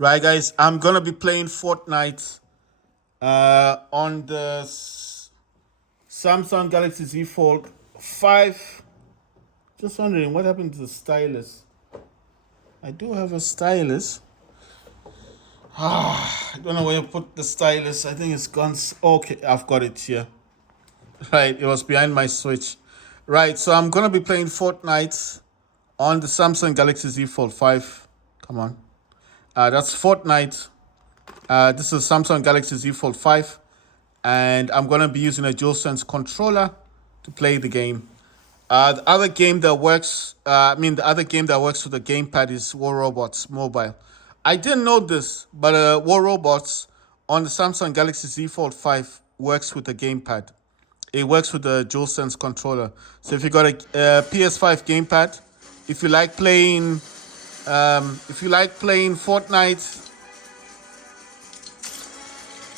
Right, guys, I'm gonna be playing Fortnite on the Samsung Galaxy Z Fold 5. Just wondering what happened to the stylus. I do have a stylus. I don't know where you put the stylus. I think it's gone. Okay, I've got it here. Right, it was behind my switch. Right, so I'm gonna be playing Fortnite on the Samsung Galaxy Z Fold 5. Come on. That's Fortnite. This is Samsung Galaxy Z Fold 5. And I'm going to be using a DualSense controller to play the game. The other game that works, the other game that works with the gamepad is War Robots Mobile. I didn't know this, but War Robots on the Samsung Galaxy Z Fold 5 works with the gamepad. It works with the DualSense controller. So if you got a PS5 gamepad, if you like playing, Fortnite,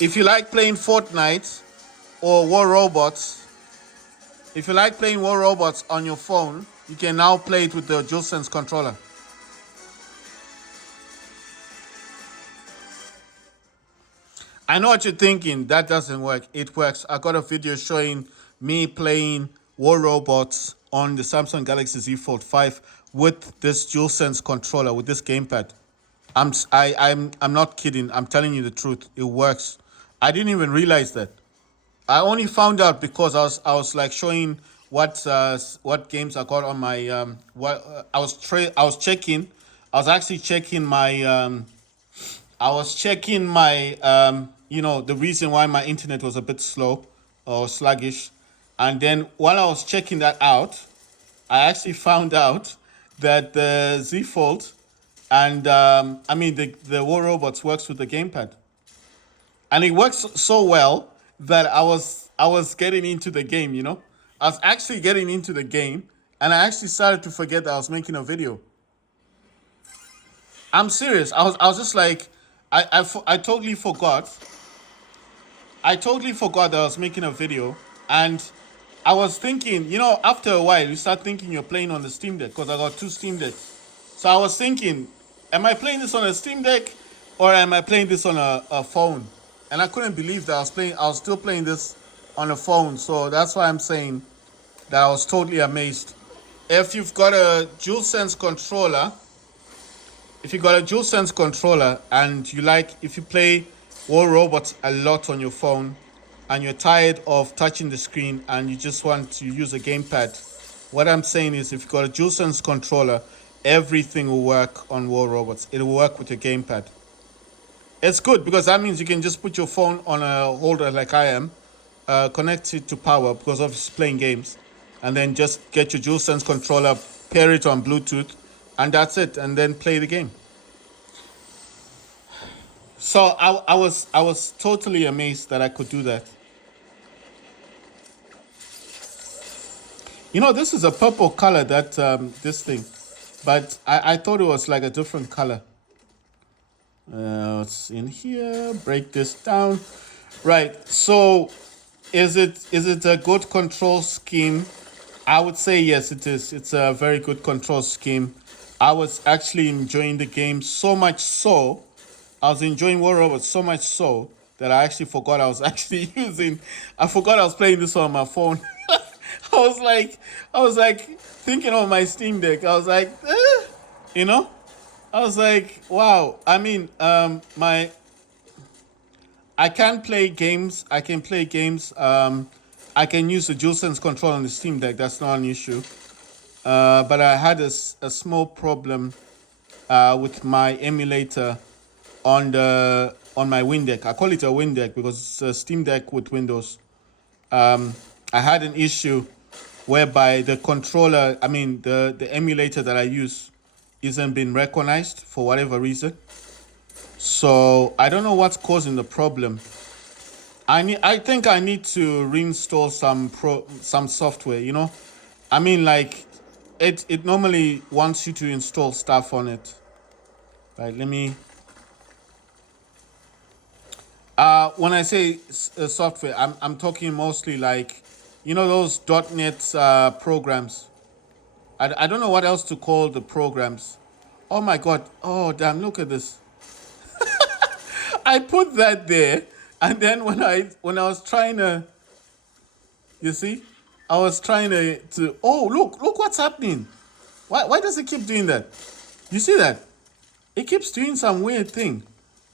if you like playing Fortnite or War Robots, if you like playing War Robots on your phone, you can now play it with the DualSense controller. I know what you're thinking. That doesn't work. It works. I got a video showing me playing War Robots on the Samsung Galaxy Z Fold 5 with this DualSense controller, with this gamepad. I'm not kidding. I'm telling you the truth. It works. I didn't even realize that. I only found out because I was like showing what games I got on my what I was checking. I was actually checking my I was checking my the reason why my internet was a bit slow or sluggish, and then while I was checking that out, I actually found out that the Z Fold and the War Robots works with the gamepad, and it works so well that I was getting into the game. I was actually getting into the game, and I actually started to forget that I was making a video. I'm serious. I was just like, I totally forgot. I totally forgot that I was making a video, and I was thinking, after a while, you start thinking you're playing on the Steam Deck because I got two Steam Decks. So I was thinking, am I playing this on a Steam Deck or am I playing this on a phone? And I couldn't believe that I was still playing this on a phone. So that's why I'm saying that I was totally amazed. If you've got a DualSense controller, if you got a DualSense controller and if you play War Robots a lot on your phone and you're tired of touching the screen and you just want to use a gamepad, what I'm saying is if you got a DualSense controller, everything will work on War Robots. It will work with your gamepad. It's good because that means you can just put your phone on a holder like I am, connect it to power because of playing games, and then just get your DualSense controller, pair it on Bluetooth, and that's it, and then play the game. So I was totally amazed that I could do that. This is a purple color that this thing, but I thought it was like a different color. It's in here. Break this down. Right. So, is it a good control scheme? I would say yes, it is. It's a very good control scheme. I was actually enjoying the game so much so. I was enjoying War Robots so much so that I actually forgot I was actually using. I forgot I was playing this on my phone. I was like, thinking of my Steam Deck. I was like, you know, I was like, wow. I mean, I can play games. I can play games. I can use the DualSense control on the Steam Deck. That's not an issue. But I had a small problem with my emulator on my Win Deck. I call it a Win Deck because it's a Steam Deck with Windows. I had an issue whereby the controller, the emulator that I use, isn't being recognized for whatever reason. So I don't know what's causing the problem. I think I need to reinstall some software. Like it normally wants you to install stuff on it. Right, let me. When I say software, I'm talking mostly like, those .NET programs. I don't know what else to call the programs. Oh my God! Oh damn! Look at this. I put that there, and then when I was trying to, you see, I was trying to. Oh, look what's happening. Why does it keep doing that? You see that? It keeps doing some weird thing.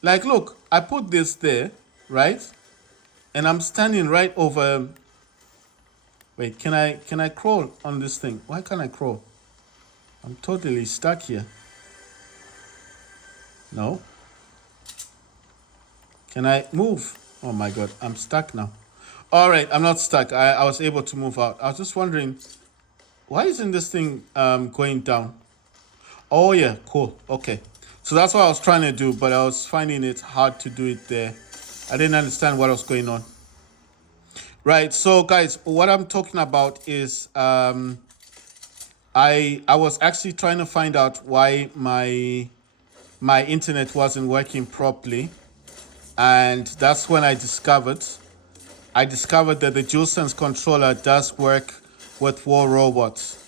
Like, look, I put this there, right? And I'm standing right over. Wait, can I crawl on this thing? Why can't I crawl? I'm totally stuck here. No. Can I move? Oh my god, I'm stuck now. All right, I'm not stuck. I was able to move out. I was just wondering, why isn't this thing going down? Oh yeah, cool. Okay. So that's what I was trying to do, but I was finding it hard to do it there. I didn't understand what was going on. Right. So guys, what I'm talking about is I was actually trying to find out why my internet wasn't working properly, and that's when I discovered that the DualSense controller does work with War Robots.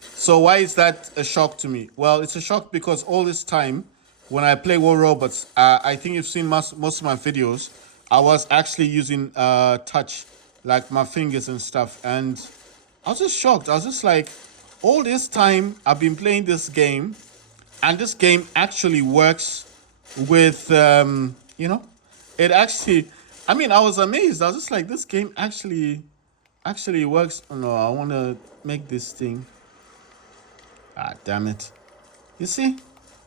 So why is that a shock to me? Well, it's a shock because all this time when I play War Robots, I think you've seen most of my videos, I was actually using touch, like my fingers and stuff. And I was just shocked. I was just like, all this time I've been playing this game, and this game actually works with, it actually, I mean, I was amazed. I was just like, this game actually works. Oh, no, I want to make this thing. Ah, damn it. You see?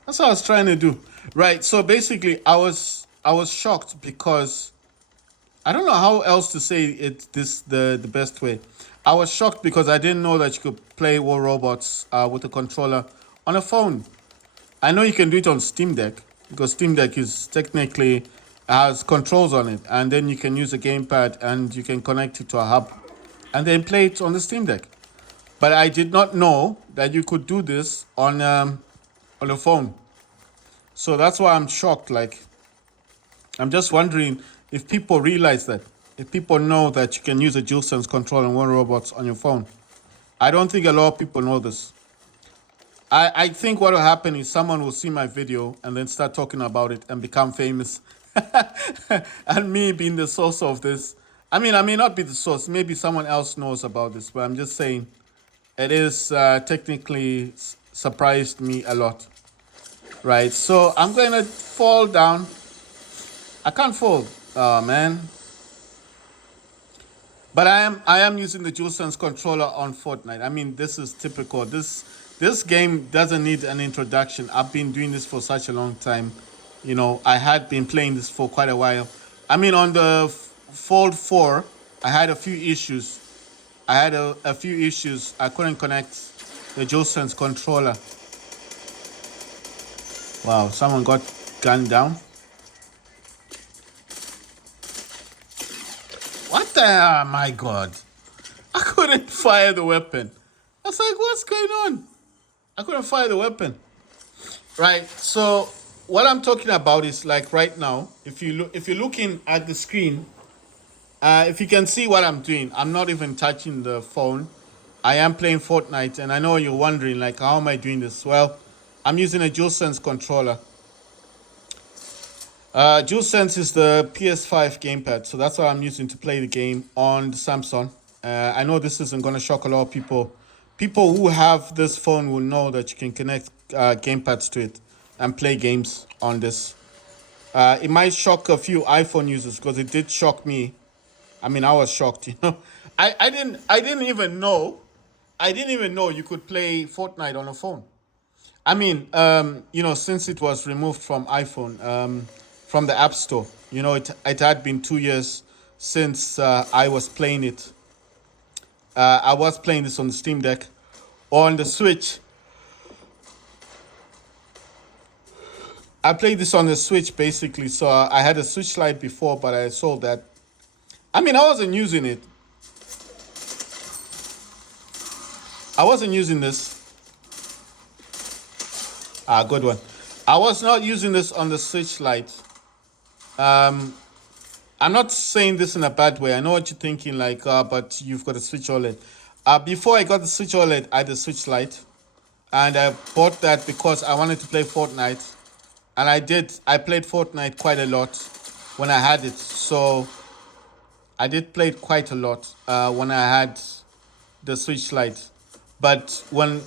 That's what I was trying to do. Right, so basically I was shocked because I don't know how else to say it the best way. I was shocked because I didn't know that you could play War Robots with a controller on a phone. I know you can do it on Steam Deck because Steam Deck is technically has controls on it, and then you can use a gamepad and you can connect it to a hub and then play it on the Steam Deck. But I did not know that you could do this on a phone. So that's why I'm shocked. Like, I'm just wondering if people realize that. If people know that you can use a DualSense controller and War Robots on your phone. I don't think a lot of people know this. I think what will happen is someone will see my video and then start talking about it and become famous. And me being the source of this. I mean, I may not be the source. Maybe someone else knows about this. But I'm just saying, it is technically surprised me a lot. Right, so I'm going to fall down. I can't fall. Oh, man. But I am using the DualSense controller on Fortnite. I mean, this is typical. This game doesn't need an introduction. I've been doing this for such a long time. You know, I had been playing this for quite a while. I mean, on the Fold 4, I had a few issues. A few issues. I couldn't connect the DualSense controller. Wow, someone got gunned down. What the hell? My God. I couldn't fire the weapon. I was like, what's going on? I couldn't fire the weapon. Right, so what I'm talking about is like right now, if you're looking at the screen, if you can see what I'm doing, I'm not even touching the phone. I am playing Fortnite, and I know you're wondering, like, how am I doing this? Well, I'm using a DualSense controller. DualSense is the PS5 gamepad, so that's what I'm using to play the game on the Samsung. I know this isn't going to shock a lot of people. People who have this phone will know that you can connect gamepads to it and play games on this. It might shock a few iPhone users because it did shock me. I mean, I was shocked, you know. I didn't even know you could play Fortnite on a phone. I mean, since it was removed from iPhone, from the App Store, you know, it had been 2 years since I was playing it. I was playing this on the Steam Deck, on the Switch. I played this on the Switch, basically. So I had a Switch Lite before, but I sold that. I mean, I wasn't using it. I wasn't using this. Good one. I was not using this on the Switch Lite. I'm not saying this in a bad way. I know what you're thinking, like, but you've got a Switch OLED. Before I got the Switch OLED, I had the Switch Lite. And I bought that because I wanted to play Fortnite. and I played Fortnite quite a lot when I had it. So I did play it quite a lot when I had the Switch Lite. But when,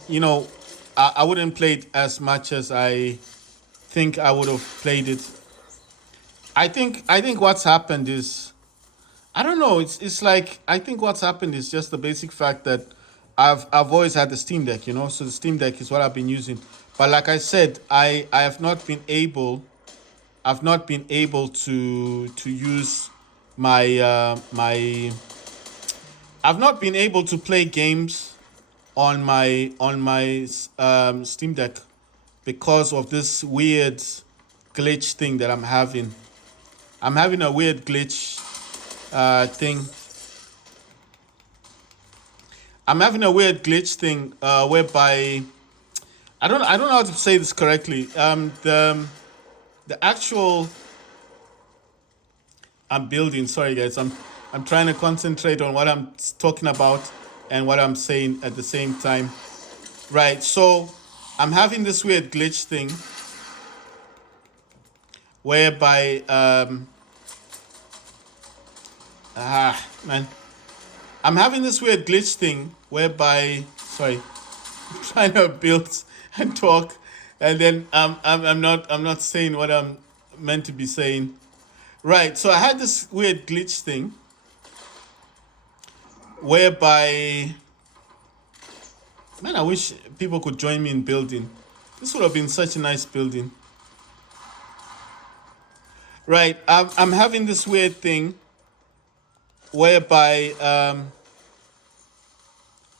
I wouldn't play it as much as I think I would have played it. I think what's happened is, I don't know. It's like, I think what's happened is just the basic fact that I've always had the Steam Deck, So the Steam Deck is what I've been using. But like I said, I have not been able I've not been able to use my I've not been able to play games on my Steam Deck because of this weird glitch thing that I'm having. I'm having a weird glitch thing. I'm having a weird glitch thing whereby I don't know how to say this correctly. The actual I'm building. Sorry guys, I'm trying to concentrate on what I'm talking about and what I'm saying at the same time. Right. So I'm having this weird glitch thing whereby man, I'm having this weird glitch thing whereby, sorry, I'm trying to build and talk, and then I'm not saying what I'm meant to be saying. Right. So I had this weird glitch thing whereby, man, I wish people could join me in building. This would have been such a nice building. Right. I'm having this weird thing whereby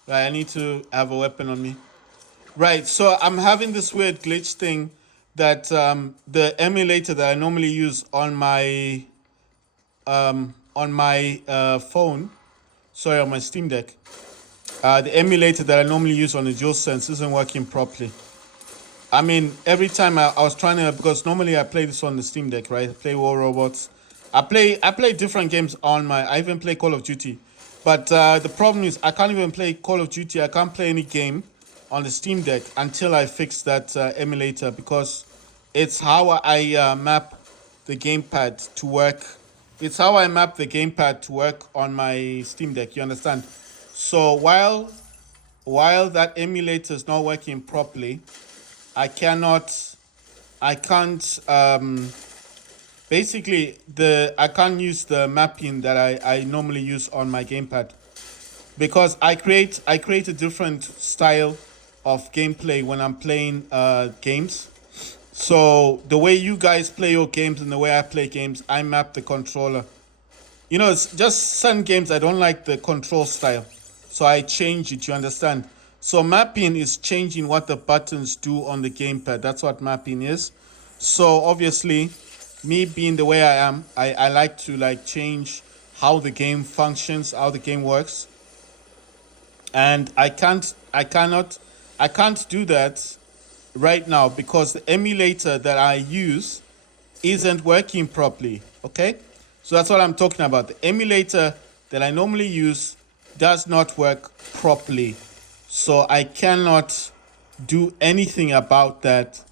right, I need to have a weapon on me. Right, so I'm having this weird glitch thing that the emulator that I normally use on my phone, sorry, on my Steam Deck, the emulator that I normally use on the DualSense isn't working properly. I mean, every time I was trying to, because normally I play this on the Steam Deck, right? I play War Robots. I play different games I even play Call of Duty. But the problem is I can't even play Call of Duty. I can't play any game on the Steam Deck until I fix that emulator, because it's how I map the gamepad to work. It's how I map the gamepad to work on my Steam Deck. You understand? So while that emulator is not working properly, I can't basically I can't use the mapping that I normally use on my gamepad, because I create a different style of gameplay when I'm playing games. So the way you guys play your games and the way I play games, I map the controller. It's just some games I don't like the control style, so I change it, you understand? So mapping is changing what the buttons do on the gamepad. That's what mapping is. So obviously, me being the way I am, I like to change how the game functions, how the game works. And I can't do that right now because the emulator that I use isn't working properly. Okay? So that's what I'm talking about. The emulator that I normally use does not work properly. So I cannot do anything about that.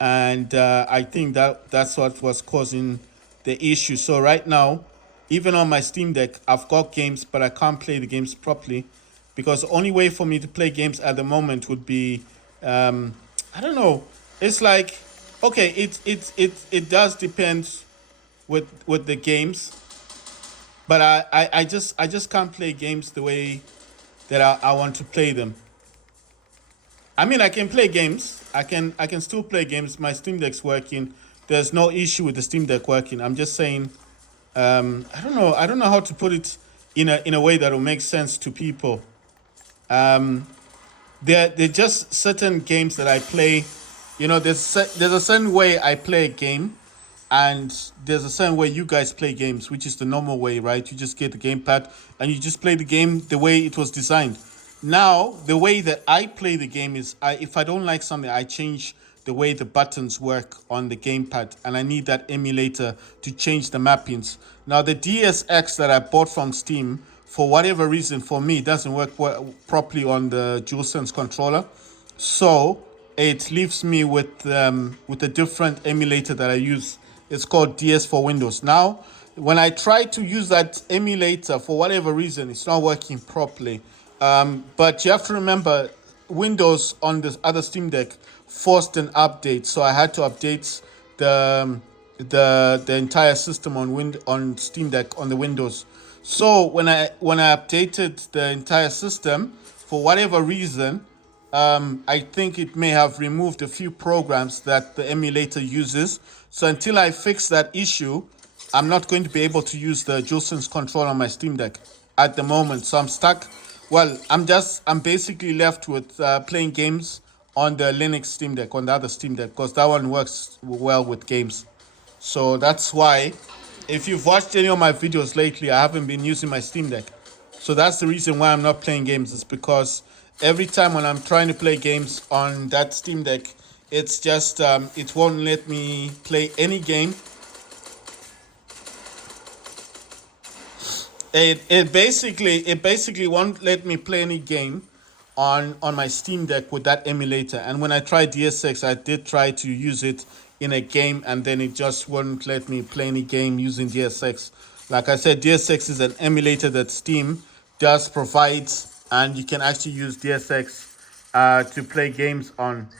And I think that's what was causing the issue. So right now, even on my Steam Deck, I've got games, but I can't play the games properly, because the only way for me to play games at the moment would be, I don't know. It's like, okay, it does depend with the games, but I just can't play games the way that I want to play them. I mean, I can play games. I can still play games. My Steam Deck's working. There's no issue with the Steam Deck working. I'm just saying, I don't know. I don't know how to put it in a way that will make sense to people. There just certain games that I play. There's a certain way I play a game, and there's a certain way you guys play games, which is the normal way, right? You just get the gamepad and you just play the game the way it was designed. Now, the way that I play the game is, if I don't like something, I change the way the buttons work on the gamepad, and I need that emulator to change the mappings. Now, the DSX that I bought from Steam, for whatever reason, for me, doesn't work properly on the DualSense controller. So it leaves me with a different emulator that I use. It's called DS for Windows. Now, when I try to use that emulator for whatever reason, it's not working properly. But you have to remember, Windows on this other Steam Deck forced an update, so I had to update the the entire system on Steam Deck on the Windows. So when I updated the entire system for whatever reason, I think it may have removed a few programs that the emulator uses. So until I fix that issue, I'm not going to be able to use the DualSense control on my Steam Deck at the moment. So I'm stuck. Well, I'm basically left with playing games on the Linux Steam Deck, on the other Steam Deck, because that one works well with games. So that's why, if you've watched any of my videos lately, I haven't been using my Steam Deck. So that's the reason why I'm not playing games. It's because every time when I'm trying to play games on that Steam Deck, it's just it won't let me play any game. It basically won't let me play any game on my Steam Deck with that emulator. And when I tried DSX, I did try to use it in a game, and then it just wouldn't let me play any game using DSX. Like I said, DSX is an emulator that Steam does provide, and you can actually use DSX to play games on.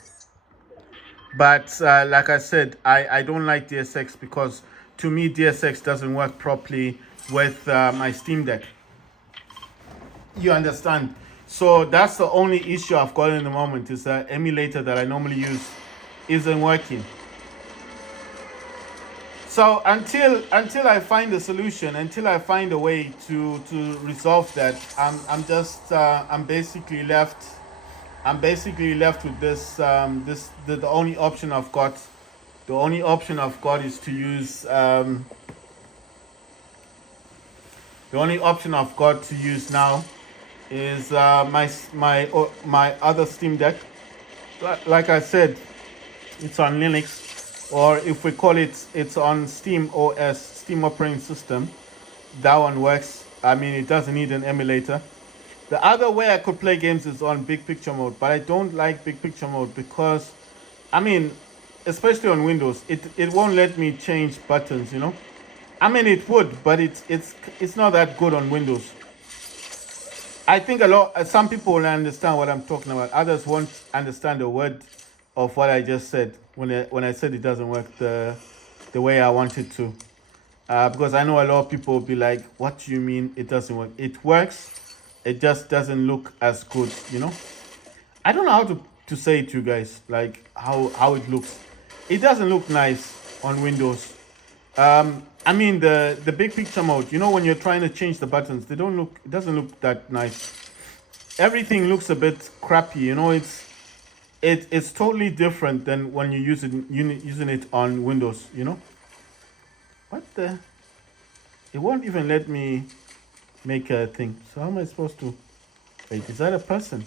But like I said, I don't like DSX because to me DSX doesn't work properly with my Steam Deck. You understand? So that's the only issue I've got in the moment, is the emulator that I normally use isn't working. So until I find a solution, until I find a way to resolve that, I'm basically left with this the only option I've got. The only option I've got is to use the only option I've got to use now is my other Steam Deck. Like I said, it's on Linux, or if we call it, it's on Steam OS, Steam operating system. That one works. I mean, it doesn't need an emulator. The other way I could play games is on big picture mode, but I don't like big picture mode because, I mean, especially on Windows, it won't let me change buttons, you know. I mean, it would, but it's not that good on Windows. I think some people will understand what I'm talking about. Others won't understand a word of what I just said when I said it doesn't work the way I want it to. Because I know a lot of people will be like, "What do you mean it doesn't work?" It works. It just doesn't look as good, you know. I don't know how to say it to you guys, like how it looks. It doesn't look nice on Windows. I mean the big picture mode, you know, when you're trying to change the buttons, it doesn't look that nice. Everything looks a bit crappy, you know. It's totally different than when you're using it on Windows, you know. What the? It won't even let me make a thing. So how am I supposed to? Wait, is that a person?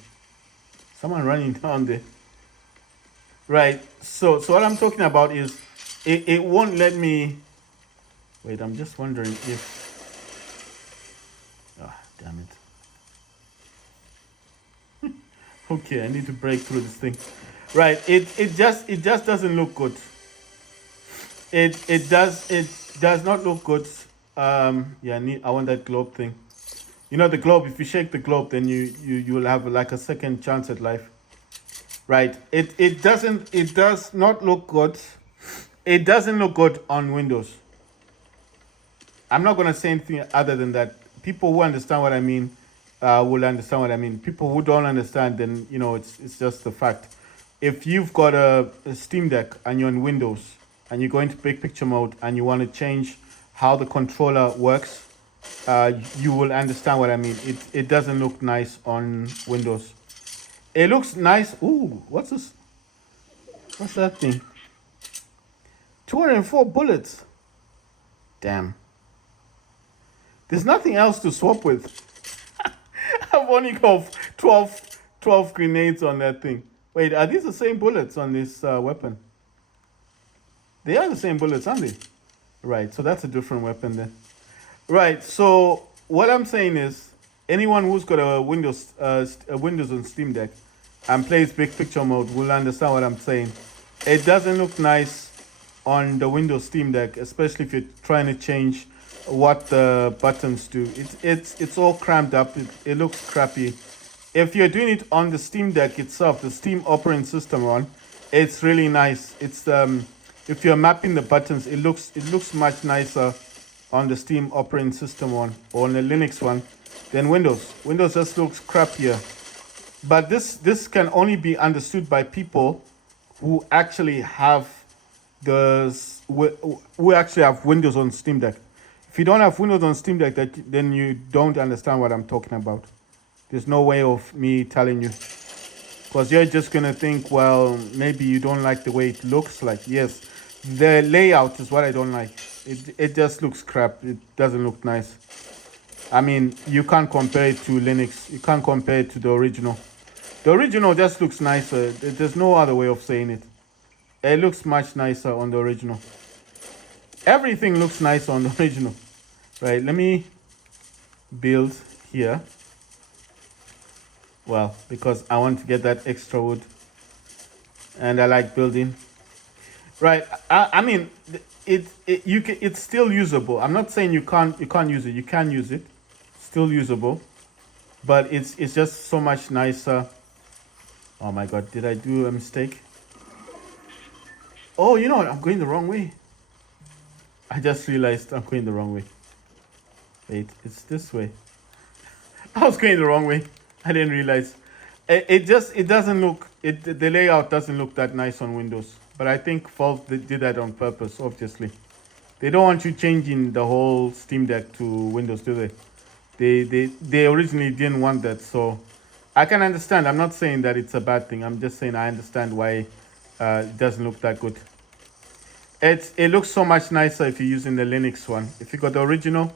Someone running down there. Right. So what I'm talking about is it won't let me. Wait, I'm just wondering if. Ah, damn it. Okay, I need to break through this thing. Right. It just doesn't look good. It does not look good. Yeah, I want that globe thing. You know, the globe, if you shake the globe, then you will have like a second chance at life. Right. It does not look good. It doesn't look good on Windows. I'm not going to say anything other than that. People who understand what I mean will understand what I mean. People who don't understand, then, you know, it's just the fact. If you've got a Steam Deck and you're on Windows and you're going to big picture mode and you want to change how the controller works, you will understand what I mean. It doesn't look nice on Windows. It looks nice. Ooh, what's this? What's that thing? 204 bullets. Damn. There's nothing else to swap with. I've only got 12 grenades on that thing. Wait, are these the same bullets on this weapon? They are the same bullets, aren't they? Right, so that's a different weapon then. Right, so what I'm saying is, anyone who's got a Windows on Steam Deck, and plays big picture mode will understand what I'm saying. It doesn't look nice on the Windows Steam Deck, especially if you're trying to change what the buttons do. It's all cramped up. It looks crappy. If you're doing it on the Steam Deck itself, the Steam operating system one, it's really nice. It's if you're mapping the buttons, it looks much nicer on the Steam operating system one or on the Linux one than Windows. Windows just looks crappier. But this can only be understood by people who actually have who actually have Windows on Steam Deck. If you don't have Windows on Steam Deck, then you don't understand what I'm talking about. There's no way of me telling you, because you're just gonna think, well, maybe you don't like the way it looks. Like, yes, the layout is what I don't like. It just looks crap. It doesn't look nice. I mean, you can't compare it to Linux. You can't compare it to the original. The original just looks nicer. There's no other way of saying it. It looks much nicer on the original. Everything looks nice on the original. Right, let me build here. Well, because I want to get that extra wood. And I like building. Right, I mean, it's still usable. I'm not saying you can't use it. You can use it. Still usable. But it's just so much nicer. Oh my god, did I do a mistake? Oh, you know what? I'm going the wrong way. I just realized I'm going the wrong way. Wait, it's this way. I was going the wrong way. I didn't realize. It doesn't look, the layout doesn't look that nice on Windows. But I think Valve did that on purpose, obviously. They don't want you changing the whole Steam Deck to Windows, do they? They originally didn't want that, so I can understand. I'm not saying that it's a bad thing. I'm just saying I understand why it doesn't look that good. It looks so much nicer if you're using the Linux one. If you got the original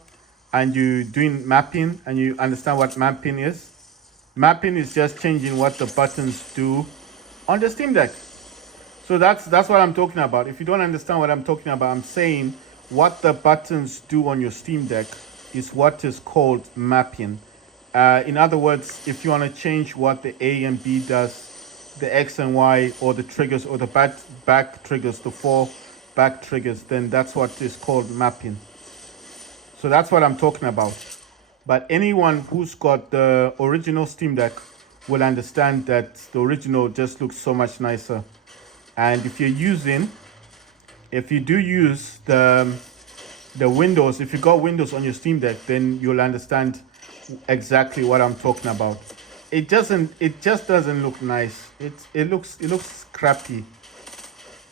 and you're doing mapping and you understand what mapping is just changing what the buttons do on the Steam Deck. So that's what I'm talking about. If you don't understand what I'm talking about, I'm saying what the buttons do on your Steam Deck is what is called mapping. In other words, if you want to change what the A and B does, the X and Y, or the triggers, or the back triggers, the 4 back triggers, then that's what is called mapping. So that's what I'm talking about. But anyone who's got the original Steam Deck will understand that the original just looks so much nicer. And if you do use the Windows, if you got Windows on your Steam Deck, then you'll understand exactly what I'm talking about. It just doesn't look nice. It looks crappy.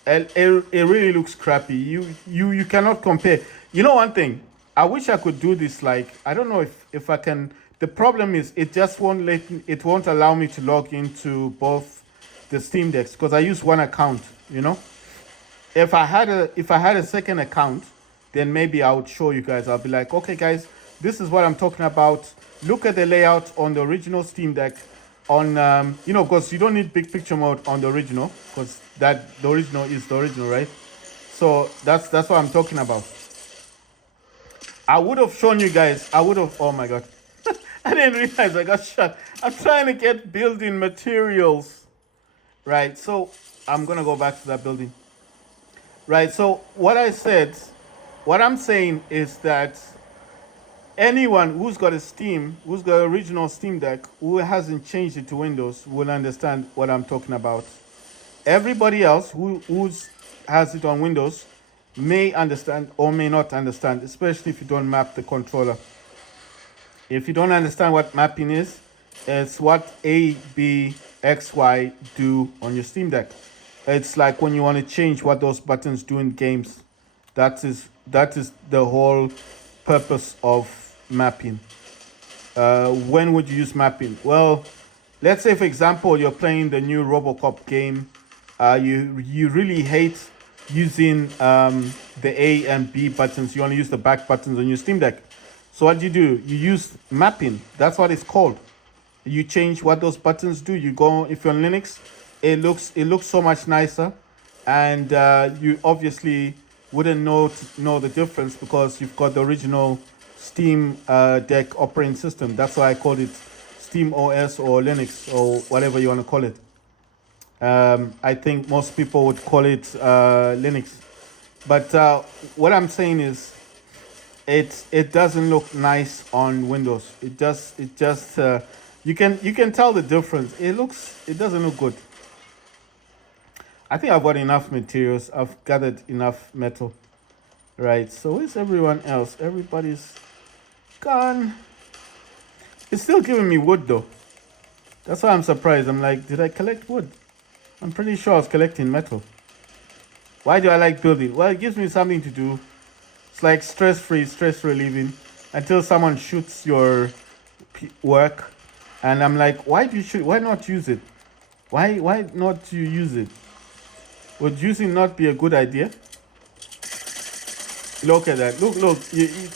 It really looks crappy. You cannot compare. You know one thing, I wish I could do this. Like, I don't know if I can. The problem is it won't allow me to log into both the Steam Decks because I use one account, you know. If I had a second account, then maybe I would show you guys. I'll be like, okay guys, this is what I'm talking about. Look at the layout on the original Steam Deck on because you don't need big picture mode on the original, because the original is the original, right? So that's what I'm talking about. I would have shown you guys. Oh my god. I didn't realize I got shot. I'm trying to get building materials. Right, so I'm gonna go back to that building. Right, so what I'm saying is that anyone who's got the original Steam Deck, who hasn't changed it to Windows, will understand what I'm talking about. Everybody else who has it on Windows may understand or may not understand, especially if you don't map the controller. If you don't understand what mapping is, it's what A, B, X, Y do on your Steam Deck. It's like when you want to change what those buttons do in games. That is the whole purpose of mapping. When would you use mapping? Well, let's say for example you're playing the new RoboCop game. You really hate using the A and B buttons. You want to use the back buttons on your Steam Deck. So what do? You use mapping. That's what it's called. You change what those buttons do. You go, if you're on Linux, it looks so much nicer, and you obviously wouldn't know the difference because you've got the original Steam Deck operating system. That's why I called it Steam OS or Linux or whatever you want to call it. I think most people would call it Linux. But what I'm saying is, it doesn't look nice on Windows. It just you can tell the difference. It doesn't look good. I think I've got enough materials. I've gathered enough metal. Right. So where's everyone else? Everybody's gone. It's still giving me wood though. That's why I'm surprised. I'm like, did I collect wood? I'm pretty sure I was collecting metal. Why do I like building? Well, it gives me something to do. It's like stress-free, stress relieving until someone shoots your work. And I'm like, why do you shoot? Why not use it? Why not you use it? Would using not be a good idea? Look at that. Look.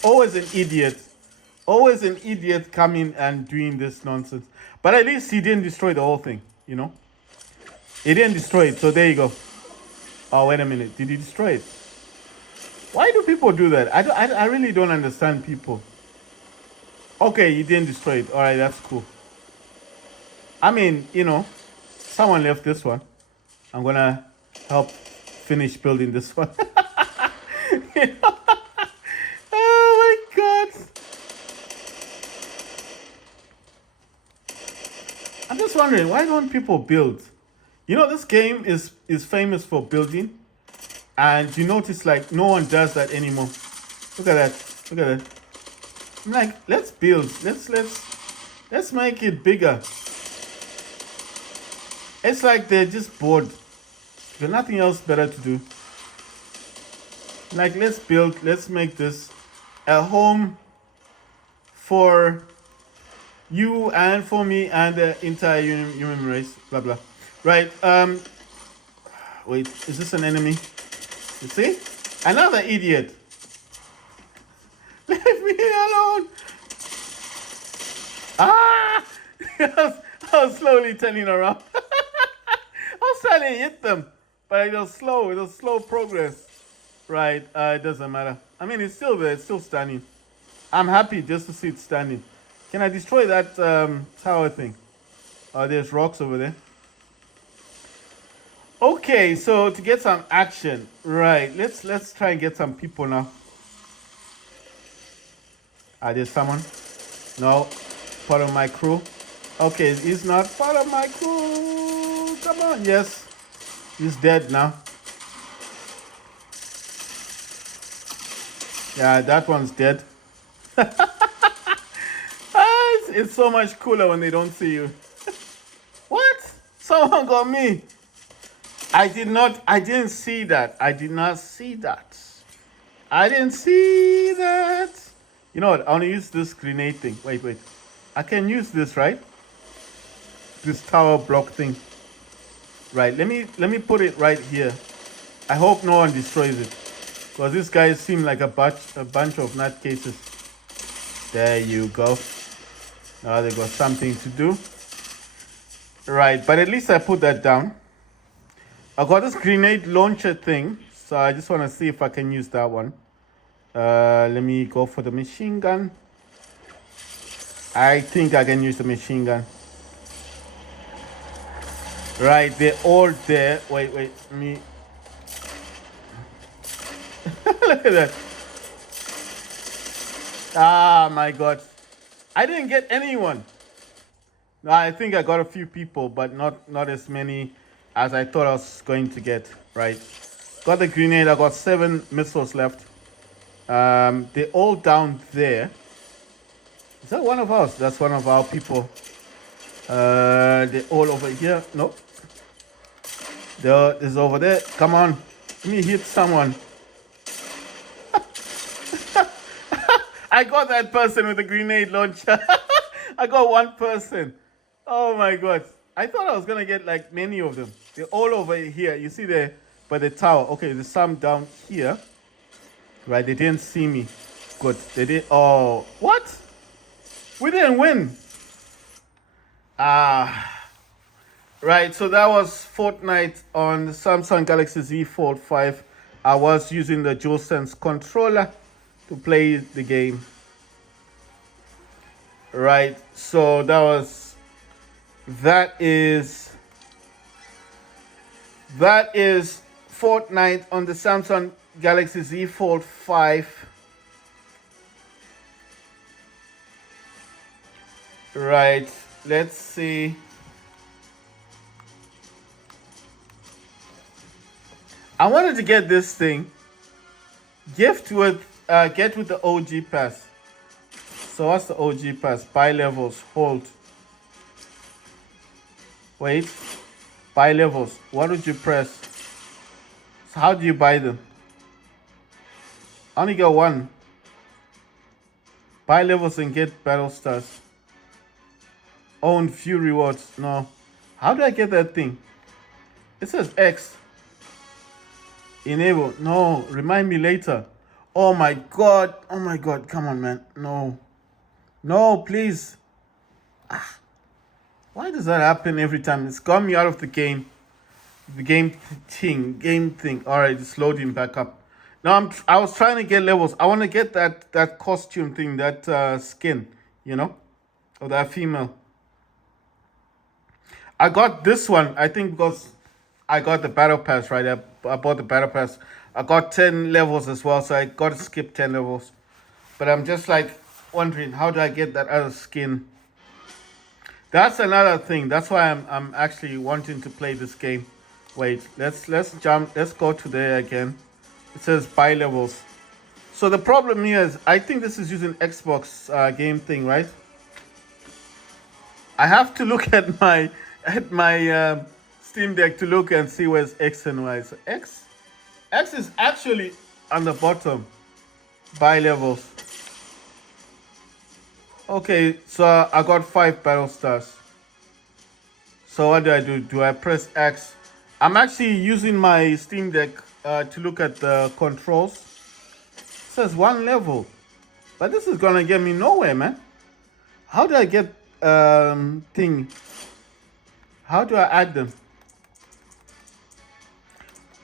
Always an idiot. Always an idiot coming and doing this nonsense. But at least he didn't destroy the whole thing, you know? He didn't destroy it, so there you go. Oh, wait a minute. Did he destroy it? Why do people do that? I really don't understand people. Okay, he didn't destroy it. All right, that's cool. I mean, someone left this one. I'm going to help finish building this one. Oh, my God. I'm just wondering, why don't people build? This game is famous for building. And you notice like no one does that anymore. Look at that. Look at that. I'm like, let's build. Let's make it bigger. It's like they're just bored. There's nothing else better to do. Like, let's build. Let's make this a home for you and for me and the entire human race. Blah blah. Right. Wait. Is this an enemy? You see? Another idiot. Leave me alone. Ah! I was slowly turning around. I was trying to hit them, but it was slow. It was slow progress. Right. It doesn't matter. I mean, it's still there. It's still standing. I'm happy just to see it standing. Can I destroy that tower thing? Oh, there's rocks over there. Okay, so to get some action, right? Let's try and get some people now. There's someone. No, part of my crew. Okay, he's not part of my crew. Come on, yes, he's dead now. Yeah, that one's dead. It's so much cooler when they don't see you. What? Someone got me. I didn't see that. I did not see that. I didn't see that. You know what? I want to use this grenade thing. Wait. I can use this, right? This tower block thing. Right. Let me put it right here. I hope no one destroys it. Because these guys seem like a bunch of nutcases. There you go. Now they got something to do. Right, but at least I put that down. I got this grenade launcher thing, so I just want to see if I can use that one. Let me go for the machine gun. I think I can use the machine gun. Right, they're all there. Wait, let me... Look at that. Ah, my God. I didn't get anyone. No, I think I got a few people, but not as many as I thought I was going to get, right? Got the grenade. I got 7 missiles left. They're all down there. Is that one of us? That's one of our people. They're all over here. Nope. There's over there. Come on. Let me hit someone. I got that person with the grenade launcher. I got one person. Oh my God. I thought I was going to get like many of them. They're all over here. You see there by the tower. Okay, there's some down here. Right, they didn't see me. Good. They did. Oh, what? We didn't win. Right, so that was Fortnite on the Samsung Galaxy Z Fold 5. I was using the DualSense controller to play the game. Right, so that is That is Fortnite on the Samsung Galaxy Z Fold 5. Right, let's see. I wanted to get this thing. Get with the OG pass. So what's the OG pass? Buy levels, hold. Wait. Buy levels. What would you press? So how do you buy them? I only got one. Buy levels and get battle stars. Own few rewards. No. How do I get that thing? It says X. Enable. No. Remind me later. Oh my god. Oh my god. Come on, man. No. No, please. Why does that happen every time? It's got me out of the game. The game thing. All right, it's loading back up. Now I was trying to get levels. I want to get that costume thing, that skin, of that female. I got this one. I think because I got the battle pass, right? I bought the battle pass. I got 10 levels as well, so I got to skip 10 levels. But I'm just like wondering, how do I get that other skin? That's another thing. That's why I'm actually wanting to play this game. Wait, let's jump. Let's go to there again. It says buy levels. So the problem here is, I think this is using Xbox game thing, right? I have to look at my Steam Deck to look and see where's X and Y. So X is actually on the bottom. Buy levels. Okay, so I got 5 battle stars. So what do? Do I press X? I'm actually using my Steam Deck to look at the controls. It says 1 level. But this is gonna get me nowhere, man. How do I get thing? How do I add them?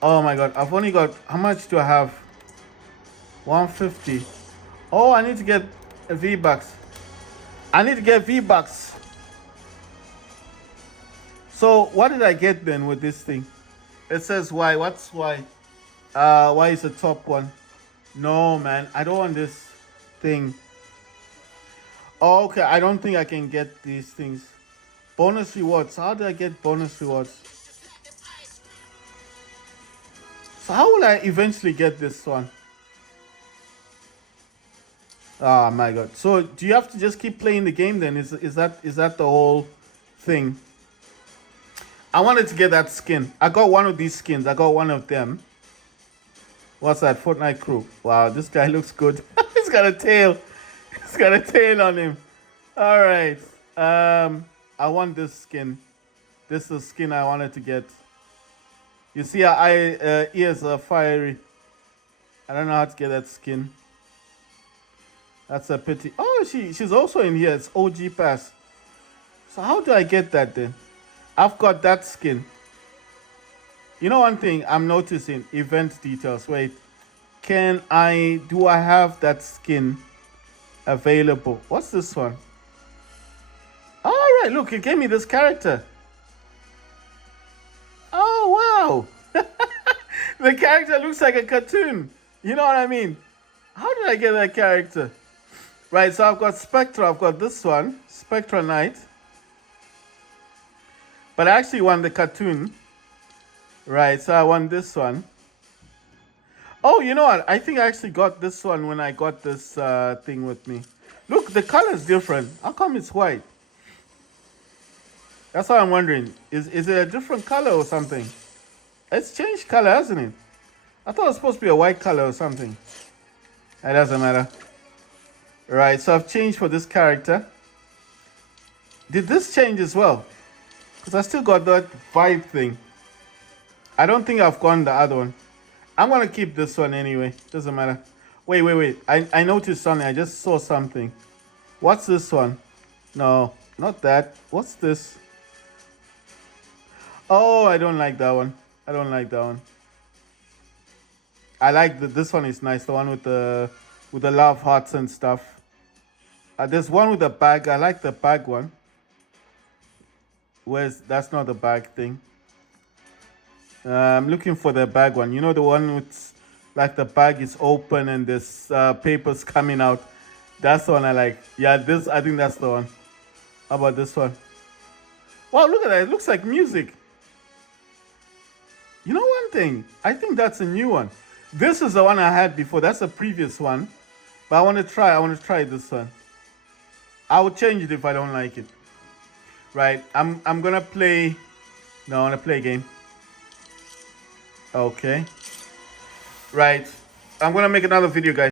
Oh my god, I've only got, how much do I have? 150. Oh, I need to get a V-Bucks. I need to get V-Bucks. So what did I get then with this thing? It says Y. What's Y? Y is the top one. No, man, I don't want this thing. Oh, okay, I don't think I can get these things. Bonus rewards. How do I get bonus rewards? So how will I eventually get this one? Oh my god. So do you have to just keep playing the game then? Is that the whole thing? I wanted to get that skin. I got one of these skins. I got one of them. What's that? Fortnite crew. Wow, this guy looks good. He's got a tail. He's got a tail on him. All right. I want this skin. This is the skin I wanted to get. You see our ears are fiery. I don't know how to get that skin. That's a pity. Oh, she's also in here. It's OG pass. So how do I get that then? I've got that skin. You know one thing I'm noticing, event details. Wait, do I have that skin available? What's this one? All right, look, it gave me this character. Oh, wow. The character looks like a cartoon. You know what I mean? How did I get that character? Right, so I've got Spectra. I've got this one, Spectra Knight. But I actually want the cartoon. Right, so I want this one. Oh, you know what? I think I actually got this one when I got this thing with me. Look, the color is different. How come it's white? That's what I'm wondering. Is it a different color or something? It's changed color, hasn't it? I thought it was supposed to be a white color or something. It doesn't matter. Right, so I've changed for this character. Did this change as well? Because I still got that vibe thing. I don't think I've gone the other one. I'm going to keep this one anyway. Doesn't matter. Wait. I noticed something. I just saw something. What's this one? No, not that. What's this? Oh, I don't like that one. I don't like that one. I like this one is nice. The one with the love hearts and stuff. There's one with the bag. I like the bag one. That's not the bag thing. I'm looking for the bag one. You know, the one with like the bag is open and there's papers coming out. That's the one I like. Yeah, this, I think that's the one. How about this one? Wow, look at that. It looks like music. You know one thing? I think that's a new one. This is the one I had before. That's a previous one. But I want to try. I want to try this one. I will change it if I don't like it. Right. I'm gonna play. No, I want to play a game. Okay. Right. I'm gonna make another video, guys.